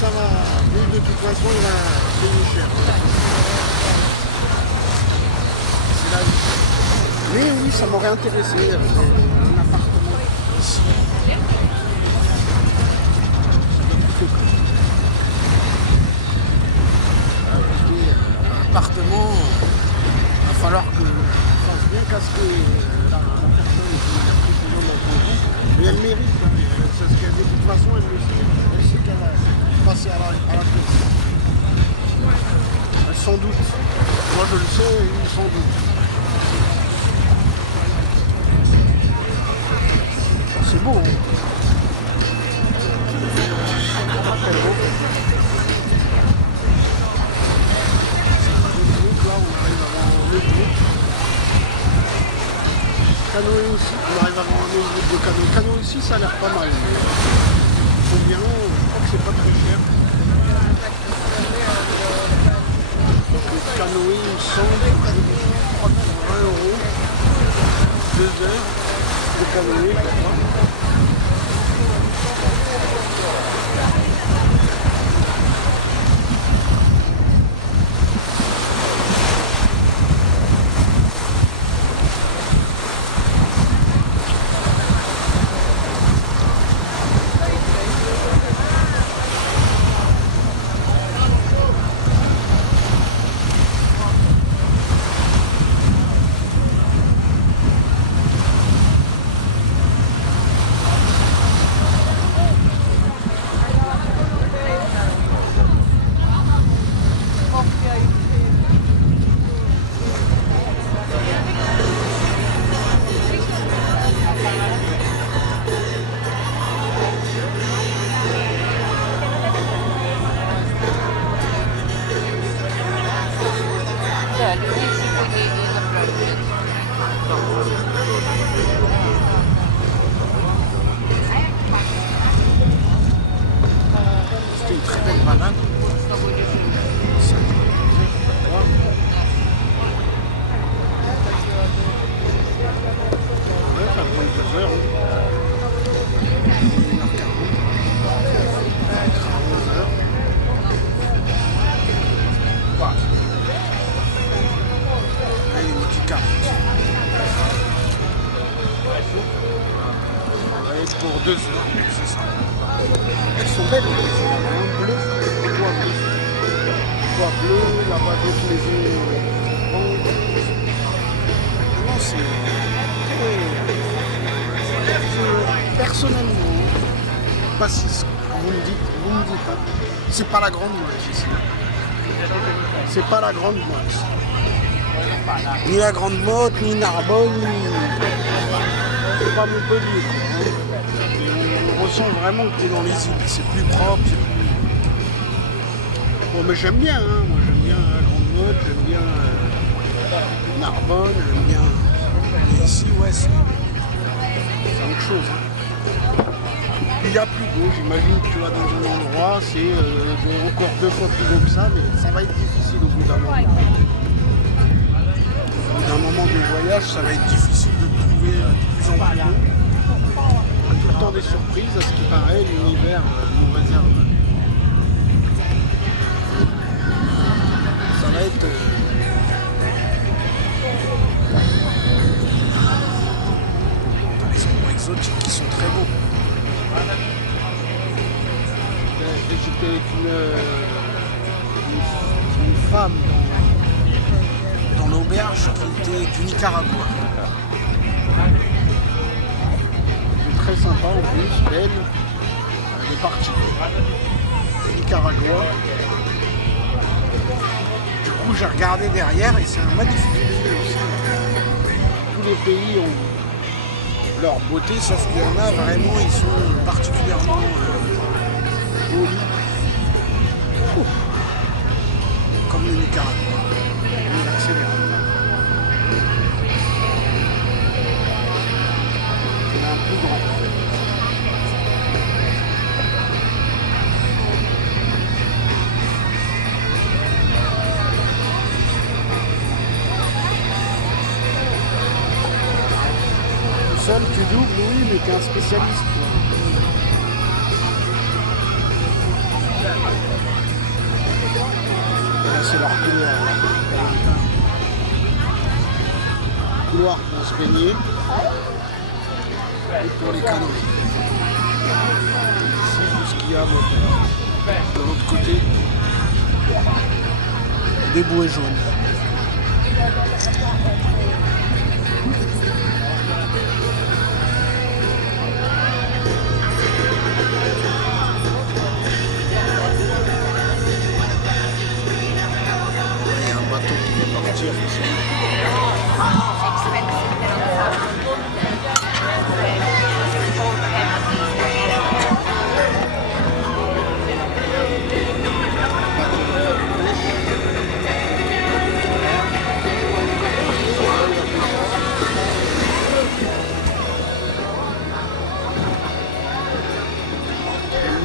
ça va. Lui, de toute façon, il va payer cher. C'est la vie. Mais oui, ça m'aurait intéressé. Un appartement ici. Un appartement, il va falloir que je fasse bien casquer la personne qui a pris ce nom dans son groupe. Mais elle mérite. Hein. C'est ce qu'elle dit. De toute façon, elle le sait. Elle sait qu'elle a passé à la caisse. Elle s'en doute. Moi, je le sais, il s'en doute. C'est beau. Hein. Canoë aussi, on arrive à avoir un autre groupe de canoë. Canoë aussi, ça a l'air pas mal. Combien? Je crois que c'est pas très cher. Donc le canoë, il me semble, je crois que c'est 20 €, 2 heures de canoë, je crois. C'était une très belle balade. Ouais, ça prend 2 heures. 1h40. 11 heures. Allez, une petite carte. Allez, pour 2 heures, c'est ça. Elles sont belles, hein, bleu, le toit bleu. Le toit bleu, là-bas d'autres maisons. Non, c'est personnellement, pas si vous me dites, hein, c'est pas la grande moitié ici. C'est pas la grande motte. Ni la grande motte, ni Narbonne, ni... C'est pas Montpellier, quoi, hein. On ressent vraiment que tu es dans les îles. C'est plus propre, c'est plus... Bon, mais j'aime bien, hein. Moi j'aime bien la grande motte, j'aime bien Narbonne, j'aime bien... Mais ici, ouais, c'est autre chose. Hein. Il y a plus beau, j'imagine que tu vas dans un endroit, c'est encore 2 fois plus beau que ça, mais ça va être difficile au bout d'un moment. Au bout d'un moment de voyage, ça va être difficile de trouver de plus en plus beau. On a tout le temps des surprises, à ce qui paraît, l'univers nous réserve. Ça va être... les endroits exotiques qui sont très beaux. J'étais avec une femme dans l'auberge qui était du Nicaragua. C'était très sympa en plus, belle. Elle est partie du Nicaragua. Du coup j'ai regardé derrière et c'est un magnifique pays aussi. Tous les pays ont leur beauté, sauf qu'il y en a vraiment, ils sont particulièrement jolis. Comme le Nicaragua. On accélère. Il y en a un plus grand. Seul, tu doubles, oui, mais tu es un spécialiste. Là, c'est leur couloir. Couloir pour se baigner et pour les canoës. Ici, tout ce qu'il y a à moteur. De l'autre côté, des bouées jaunes.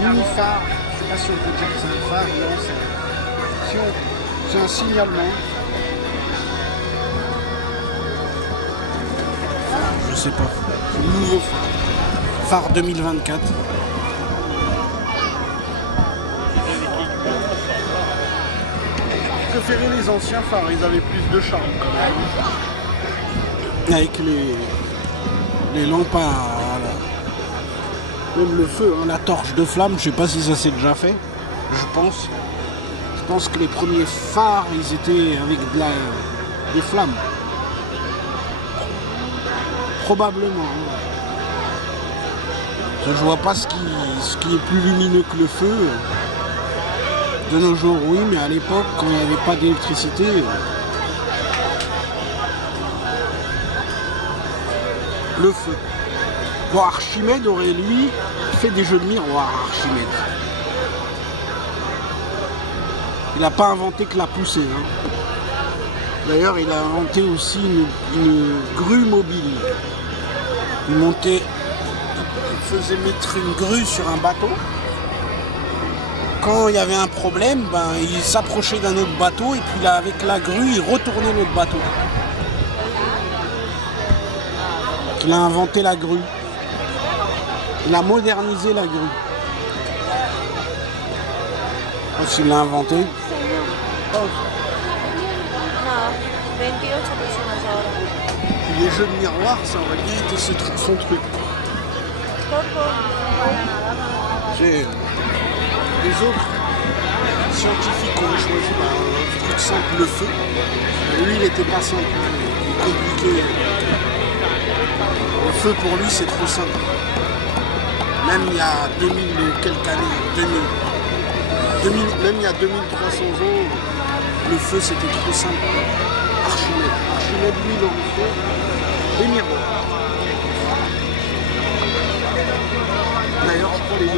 Mini-phare, je ne sais pas si on peut dire que c'est un phare, non, c'est un signalement. Je sais pas, c'est le nouveau phare. Phare 2024. Je préférais les anciens phares, ils avaient plus de charme quand même. Avec les lampes à... Même le feu, hein, la torche de flamme, je sais pas si ça s'est déjà fait. Je pense que les premiers phares, ils étaient avec des flammes. Probablement. Hein. Je vois pas ce qui est plus lumineux que le feu. De nos jours, oui, mais à l'époque, quand il n'y avait pas d'électricité... le feu. Bon, Archimède aurait, lui, fait des jeux de miroir, Archimède. Il n'a pas inventé que la poussée. Hein. D'ailleurs, il a inventé aussi une grue mobile. Il faisait mettre une grue sur un bateau. Quand il y avait un problème, ben, il s'approchait d'un autre bateau et puis là, avec la grue, il retournait l'autre bateau. Il a inventé la grue. Il a modernisé la grue. Je pense qu'il l'a inventé. Les jeux de miroir, ça aurait bien été son truc. Les autres scientifiques ont choisi un truc simple, le feu. Lui, il n'était pas simple, il est compliqué. Le feu, pour lui, c'est trop simple. Même il y a 2000 quelques années, même il y a 2300 ans, le feu, c'était trop simple. Archimède. Archimède, lui, il aurait fait des miroirs. D'ailleurs, je crois que les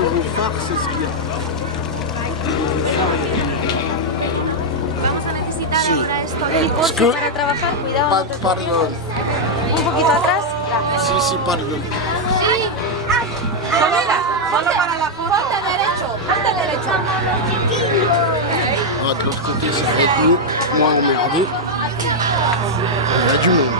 nouveaux phares, c'est ce qu'il y a. Les nouveaux phares, Sí. ¿Por qué para trabajar? Cuidado. Pardon. Un poquito atrás. Si, pardon. Sí. Ponte para la foto. Ponte derecho. Ah, de l'autre côté, c'est retenu. Moi, emmerdé. Il y a du monde.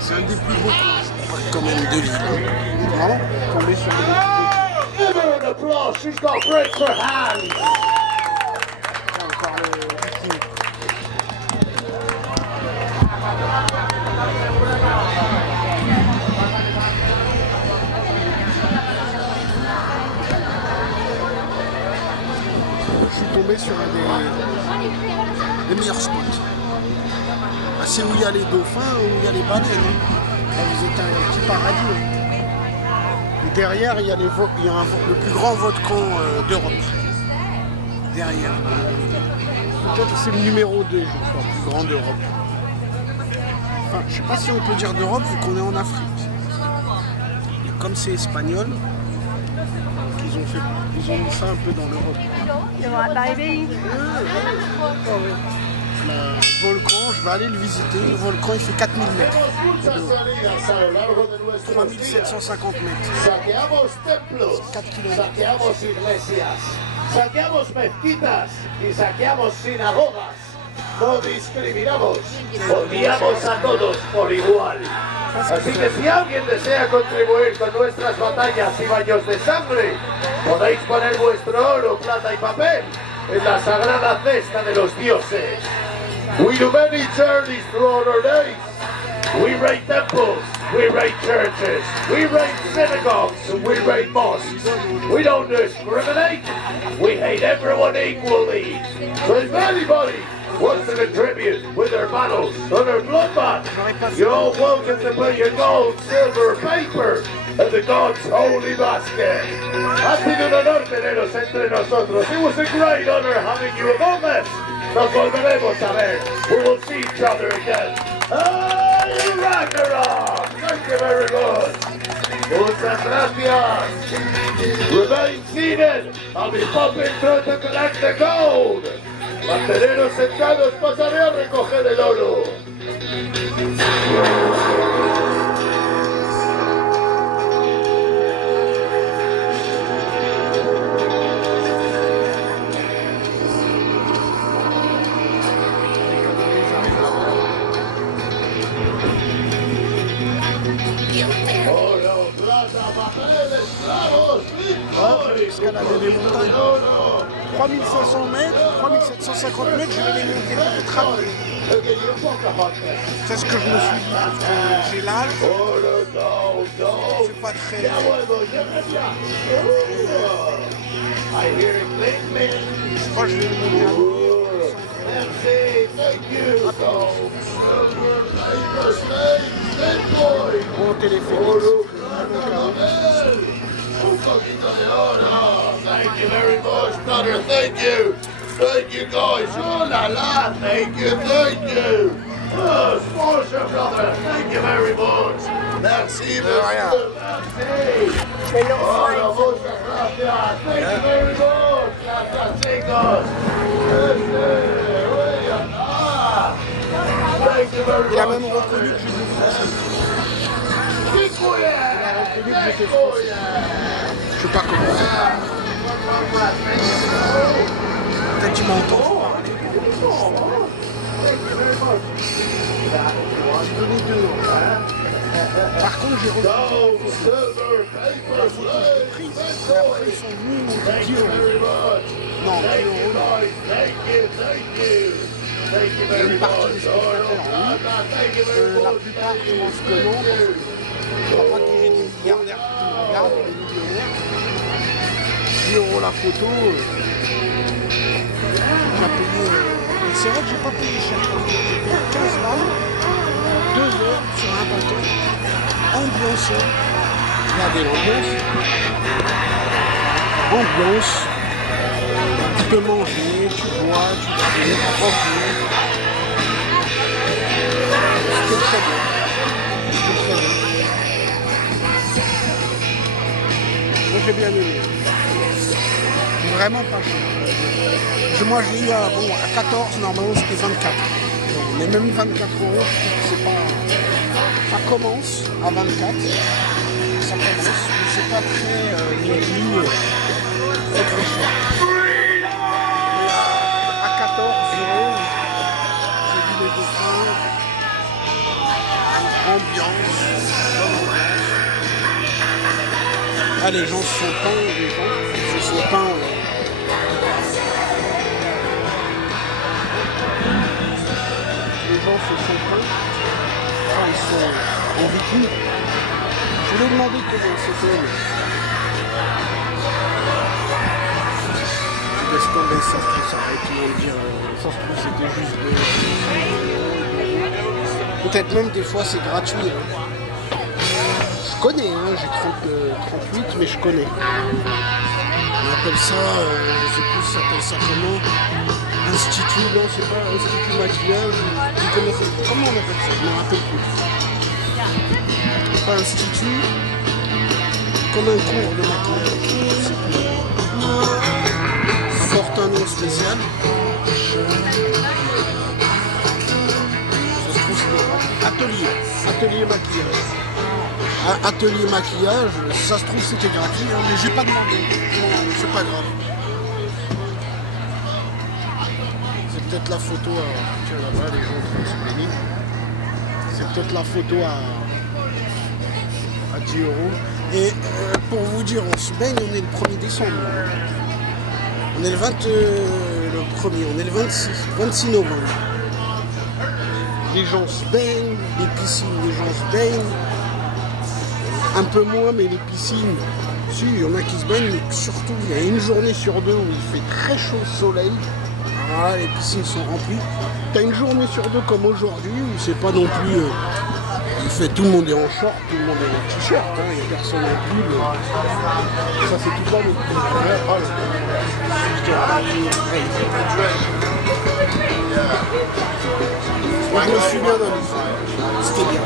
C'est un des plus beaux coins, quand même, de l'île. Vraiment, tomber sur le Give her an applause, she's got great for hands. encore le Je suis tombé sur un des meilleurs spots. C'est où il y a les dauphins, où il y a les baleines. Là, vous êtes un petit paradis. Et derrière, il y a, le plus grand volcan d'Europe. Derrière. Peut-être c'est le numéro 2, je crois, plus grand d'Europe. Enfin, je ne sais pas si on peut dire d'Europe vu qu'on est en Afrique. Et comme c'est espagnol, ils ont mis ça un peu dans l'Europe. Le volcan, je vais aller le visiter. Le volcan, il fait 4000 mètres. 3750 mètres. Saqueamos templos, 4 km. saqueamos iglesias, saqueamos mezquitas y saqueamos sinagogas. No discriminamos, odiamos a todos por igual. Así que si alguien desea contribuir con nuestras batallas y baños de sangre, podéis poner vuestro oro, plata y papel en la sagrada cesta de los dioses. We do many journeys throughout our days. We raid temples, we raid churches, we raid synagogues, and we raid mosques. We don't discriminate. We hate everyone equally. So if anybody wants to contribute with their battles or their bloodbath, you're all welcome to put your gold, silver, paper in the God's holy basket. Ha sido un honor teneros entre nosotros. It was a great honor having you among us. Nos volveremos a ver. We will see each other again. Hey, Ragnarok! Thank you very much. Muchas gracias. Remain seated. I'll be popping through to collect the gold. Manteneros sentados, pasaré a recoger el oro. Oro, plata, papel, esclavos, bitcoin, Escalader des montagnes. 3500 mètres, 3750 mètres, je vais les monter peut-être après. C'est ce que je me suis dit, parce que j'ai l'âge, c'est pas très... Je crois que je vais les monter à mon téléphone. Thank you very much, brother. Thank you. Thank you, guys. Oh la la. Thank you. Thank you. Oh, sponsor, brother. Thank you very much. Merci, monsieur. Merci. Oh, muchas gracias. Thank you very much. Gracias, chicos. Thank you very much. Il a même reconnu que j'étais français. Il a reconnu que j'étais français. Je sais pas comment. Peut-être tu m'as entendu parler. J'ai donné 2 euros. Par contre, j'ai reçu la photo que j'ai prise. Et après, ils sont venus, ils m'ont dit 10 euros. Non, 1 euro. Il y a une partie des spectateurs, oui. La plupart, je pense que non. Je crois pas qu'il y ait des milliardaires qui me regardent, des millionnaires. 10 euros la photo. On a payé. C'est vrai que j'ai pas payé cher. J'ai payé 15 balles, 2 heures sur un bateau, ambiancé. Regardez l'ambiance. Ambiance. Tu peux manger, tu bois, tu dors, tranquille. C'était très bien. C'était très bien. Moi j'ai bien aimé. Vraiment pas cher. Moi j'ai eu bon, à 14, normalement c'était 24. Mais même 24 euros, c'est pas. Ça commence à 24. Ça commence, mais c'est pas très limite, très très cher. Mais à 14 euros, j'ai vu les dauphins, ambiance, ah, les gens se sont peints, les gens se sont peints. Les gens se sont peints. Enfin, ils sont en viking. Je lui ai demandé comment c'était. Je laisse tomber, ça se trouve, ça va être tout le dire. Ça se trouve, c'était juste de... Peut-être même des fois, c'est gratuit. Hein. Je connais, hein, j'ai 38, mais je connais. On appelle ça, je sais plus, ça s'appelle ça comment. Institut, non, c'est pas institut maquillage. Vous connaissez, comment on appelle ça? Je ne me rappelle plus. Pas institut, comme un cours de maquillage. Je sais plus. Ça porte un nom spécial. Atelier maquillage. Atelier maquillage, ça se trouve c'était gratuit, hein, mais j'ai pas demandé. C'est pas grave. C'est peut-être la photo tiens là-bas, les gens vont se baigner. C'est peut-être la photo à 10 €. Et pour vous dire, on se baigne, on est le 1er décembre. On est le 1er, on est le 26 novembre. Les gens se baignent, les piscines, les gens se baignent. Un peu moins, mais les piscines, si, il y en a qui se baignent, mais surtout, il y a une journée sur deux où il fait très chaud soleil. Voilà, les piscines sont remplies. Tu as une journée sur deux comme aujourd'hui, où c'est pas non plus... il fait, tout le monde est en short, tout le monde est en t-shirt, hein, il n'y a personne en pull. Ça, c'est tout l'année. Moi, je me suis bien amusé. C'était bien.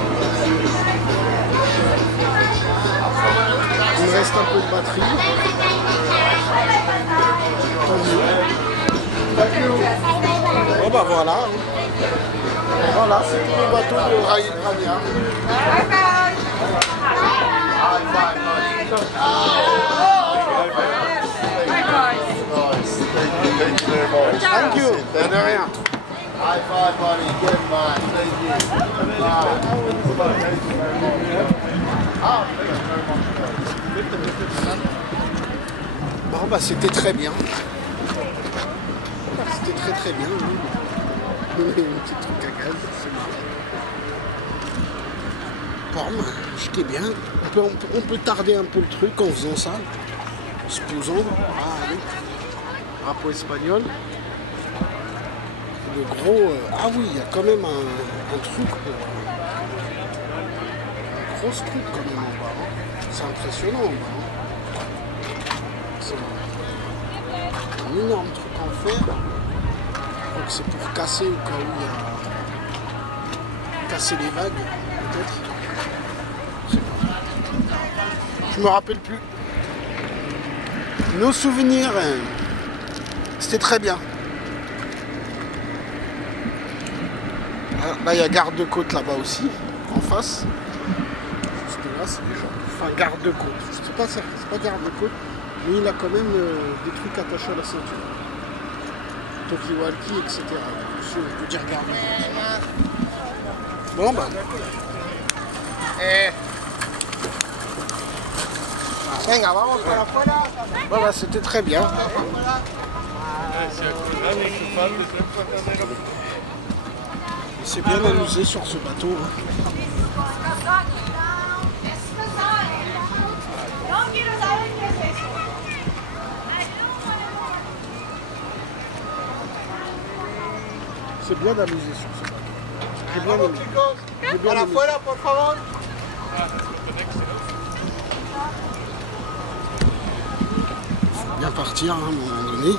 Il me reste un peu de batterie. Tant mieux. Bon bah voilà. Voilà, c'est le bateau de Rania. Thank you. De rien. High five, buddy. Good man. Thank you. Bon bah c'était très bien. C'était très bien. Hein. Un petit truc à gaz, c'est marrant. Bon, j'étais bien. On peut tarder un peu le truc en faisant ça. Se posant. Ah oui. Drapeau espagnol. Le gros. Ah oui, il y a quand même un truc. Un gros truc quand même en bas. Hein. C'est impressionnant en bas. Hein. C'est un énorme truc en fer. Donc c'est pour casser au cas où il y a... casser les vagues, peut-être. Je sais pas. Je me rappelle plus. Nos souvenirs, c'était très bien. Là, il y a garde-côte là-bas aussi, en face. Juste là, c'est des gens. Enfin, garde-côte. Je sais pas, c'est pas garde-côte, mais il a quand même des trucs attachés à la ceinture. Talkie-walkie, etc. Je peux dire garde-côte. Bon, bah. Venga, vamos para afuera. Voilà, c'était très bien. Il s'est bien amusé sur ce bateau. Hein. C'est bien amusé sur ce bateau. J'ai bien aimé. J'ai bien aimé. Bien partir hein, à un moment donné.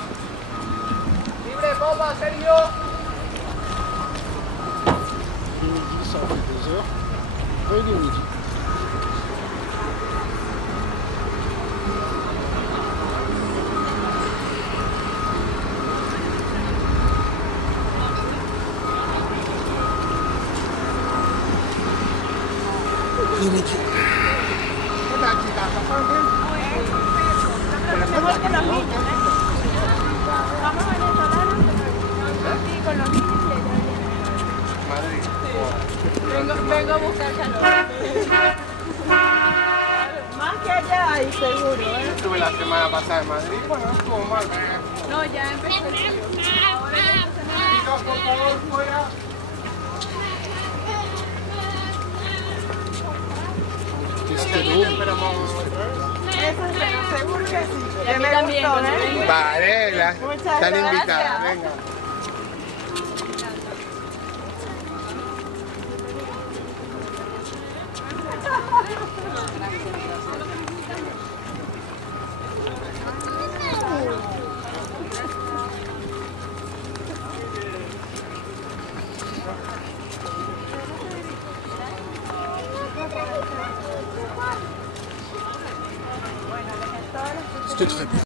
Midi, ça fait 2 heures. Oui, il est midi. Il est midi. Igual que los niños, ¿eh? Vamos venezolanos. Sí, con los niños. Vengo a buscar calor. Más que allá hay seguro, ¿eh? Yo estuve la semana pasada en Madrid, bueno, no estuvo mal. No, ya empezó el frío. Chicos, por favor, fuera. Eso espero, seguro que sí. Ya me gustó, ¿eh? Vale, Muchas están gracias. invitadas, venga. C'était très bien.